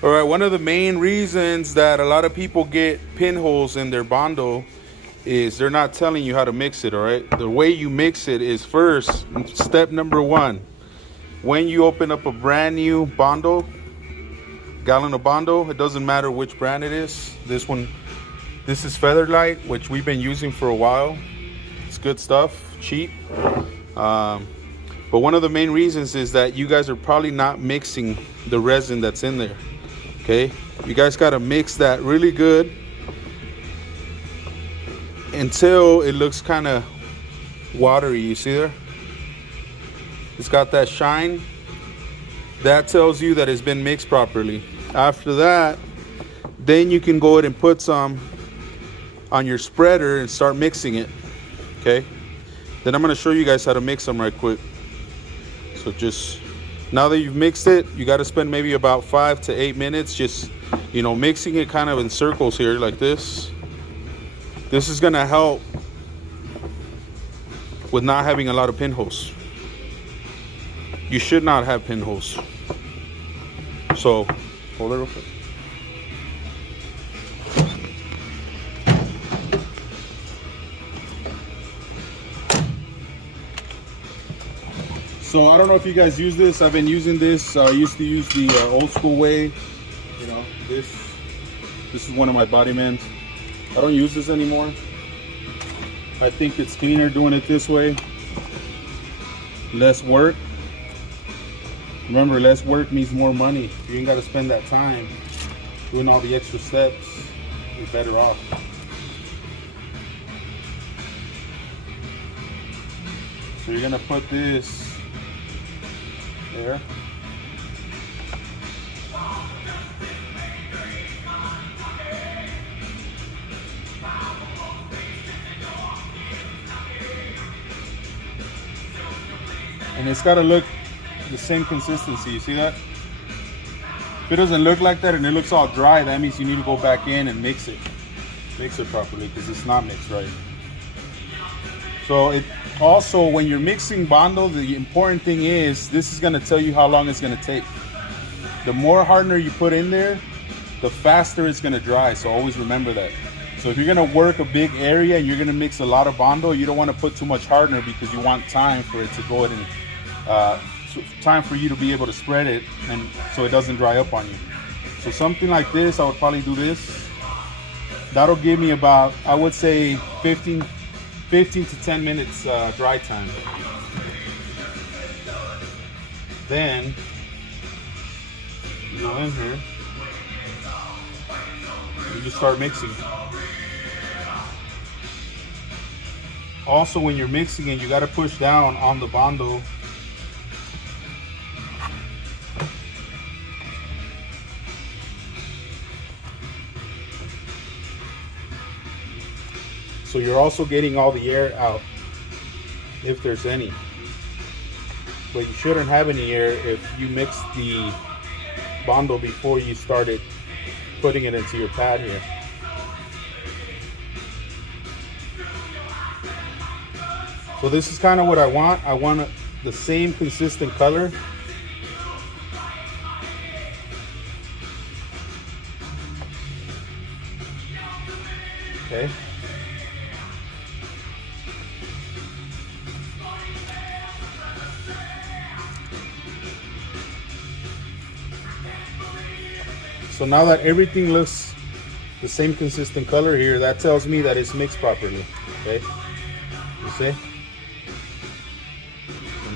All right, one of the main reasons that a lot of people get pinholes in their Bondo is they're not telling you how to mix it, all right? The way you mix it is first, step number one, when you open up a brand new Bondo, gallon of Bondo, it doesn't matter which brand it is. This is Featherlight, which we've been using for a while. It's good stuff, cheap. Um, but one of the main reasons is that you guys are probably not mixing the resin that's in there. Okay, you guys got to mix that really good until it looks kind of watery. You see there? It's got that shine. That tells you that it's been mixed properly. After that, then you can go ahead and put some on your spreader and start mixing it. Okay, then I'm going to show you guys how to mix them right quick. So just now that you've mixed it, you got to spend maybe about 5 to 8 minutes just, mixing it kind of in circles here like this. This is going to help with not having a lot of pinholes. You should not have pinholes. So, hold it real quick. So I don't know if you guys use this. I've been using this. I used to use the old school way. This is one of my body mans. I don't use this anymore. I think it's cleaner doing it this way. Less work. Remember, less work means more money. You ain't got to spend that time doing all the extra steps. You're better off. So you're gonna put this there. And it's got to look the same consistency. You see that? If it doesn't look like that and it looks all dry, that means you need to go back in and mix it properly, because it's not mixed right. So it also, when you're mixing Bondo, the important thing is this is going to tell you how long it's going to take. The more hardener you put in there, the faster it's going to dry. So always remember that. So if you're going to work a big area and you're going to mix a lot of Bondo, you don't want to put too much hardener, because you want time for it to go ahead and time for you to be able to spread it, and so it doesn't dry up on you. So something like this, I would probably do this. That'll give me about, I would say, 15 to 10 minutes dry time. Then you go in here, you just start mixing. Also, when you're mixing it, you got to push down on the Bondo. So you're also getting all the air out, if there's any. But you shouldn't have any air if you mix the Bondo before you started putting it into your pad here. So this is kind of what I want. I want the same consistent color. Okay. So now that everything looks the same consistent color here, that tells me that it's mixed properly. Okay, you see? So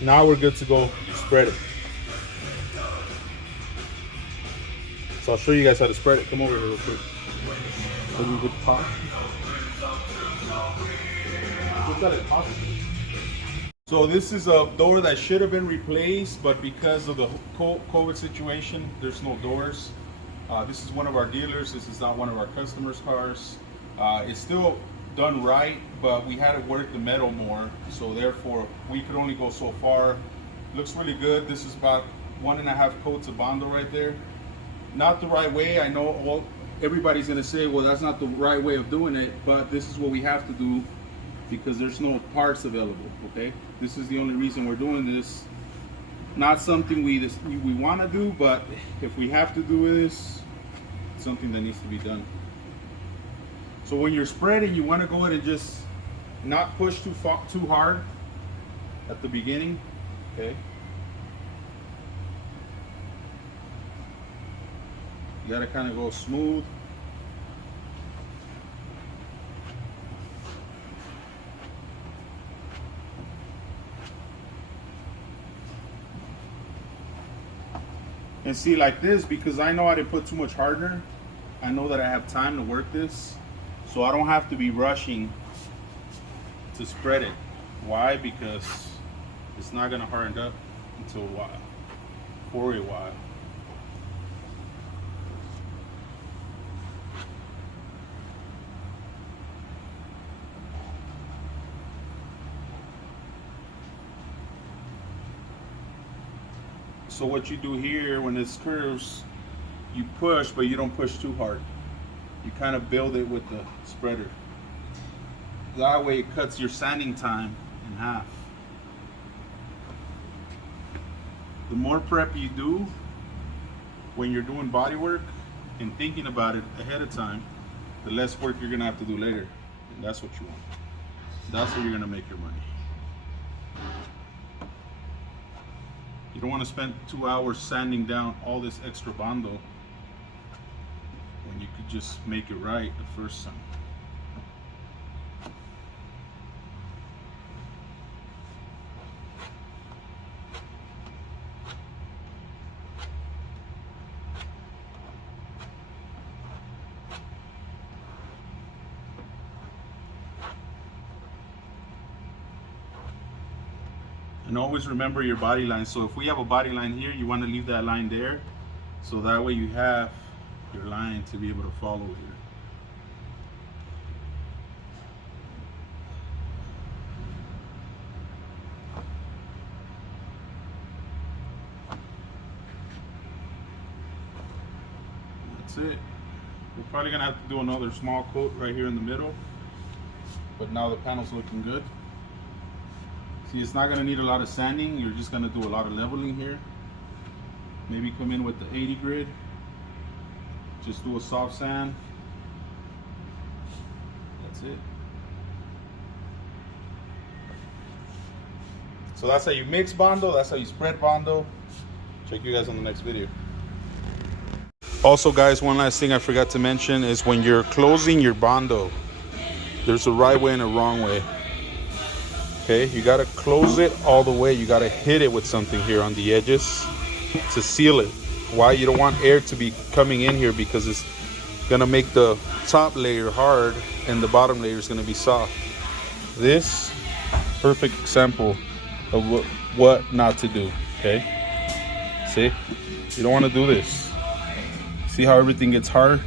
now we're good to go spread it. So I'll show you guys how to spread it. Come over here real quick. A little bit pot. So this is a door that should have been replaced, but because of the COVID situation, there's no doors. This is one of our dealers. This is not one of our customers' cars. It's still done right, but we had to work the metal more, so therefore we could only go so far. Looks really good. This is about 1.5 coats of Bondo right there. Not the right way. I know everybody's gonna say, well, that's not the right way of doing it, but this is what we have to do because there's no parts available. Okay, this is the only reason we're doing this. Not something we want to do, but if we have to do this, it's something that needs to be done. So when you're spreading, you want to go ahead and just not push too hard at the beginning. Okay. You gotta kind of go smooth. And see, like this, because I know I didn't put too much hardener, I know that I have time to work this, so I don't have to be rushing to spread it. Why? Because it's not gonna harden up until a while, for a while. So what you do here when this curves, you push, but you don't push too hard. You kind of build it with the spreader. That way it cuts your sanding time in half. The more prep you do when you're doing body work and thinking about it ahead of time, the less work you're gonna have to do later. And that's what you want. That's where you're gonna make your money. You don't want to spend 2 hours sanding down all this extra Bondo when you could just make it right the first time. And always remember your body line. So if we have a body line here, you want to leave that line there, so that way you have your line to be able to follow here. That's it. We're probably gonna have to do another small coat right here in the middle, but now the panel's looking good. See, it's not gonna need a lot of sanding. You're just gonna do a lot of leveling here. Maybe come in with the 80 grit. Just do a soft sand. That's it. So that's how you mix Bondo. That's how you spread Bondo. Check you guys on the next video. Also, guys, one last thing I forgot to mention is when you're closing your Bondo, there's a right way and a wrong way. Okay, you gotta close it all the way. You gotta hit it with something here on the edges to seal it. Why? You don't want air to be coming in here because it's gonna make the top layer hard and the bottom layer is gonna be soft. This perfect example of what not to do. Okay, see, you don't want to do this. See how everything gets hard?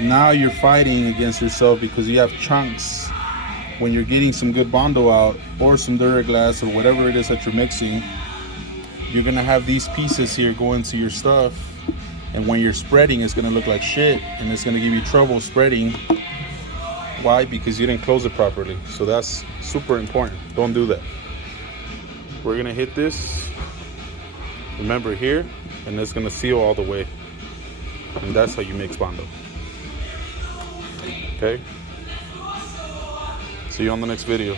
Now you're fighting against yourself because you have chunks. When you're getting some good Bondo out or some Duraglass or whatever it is that you're mixing, you're gonna have these pieces here go into your stuff, and when you're spreading, it's gonna look like shit and it's gonna give you trouble spreading. Why? Because you didn't close it properly. So that's super important. Don't do that. We're gonna hit this, remember, here, and it's gonna seal all the way, and that's how you mix Bondo. Okay? See you on the next video.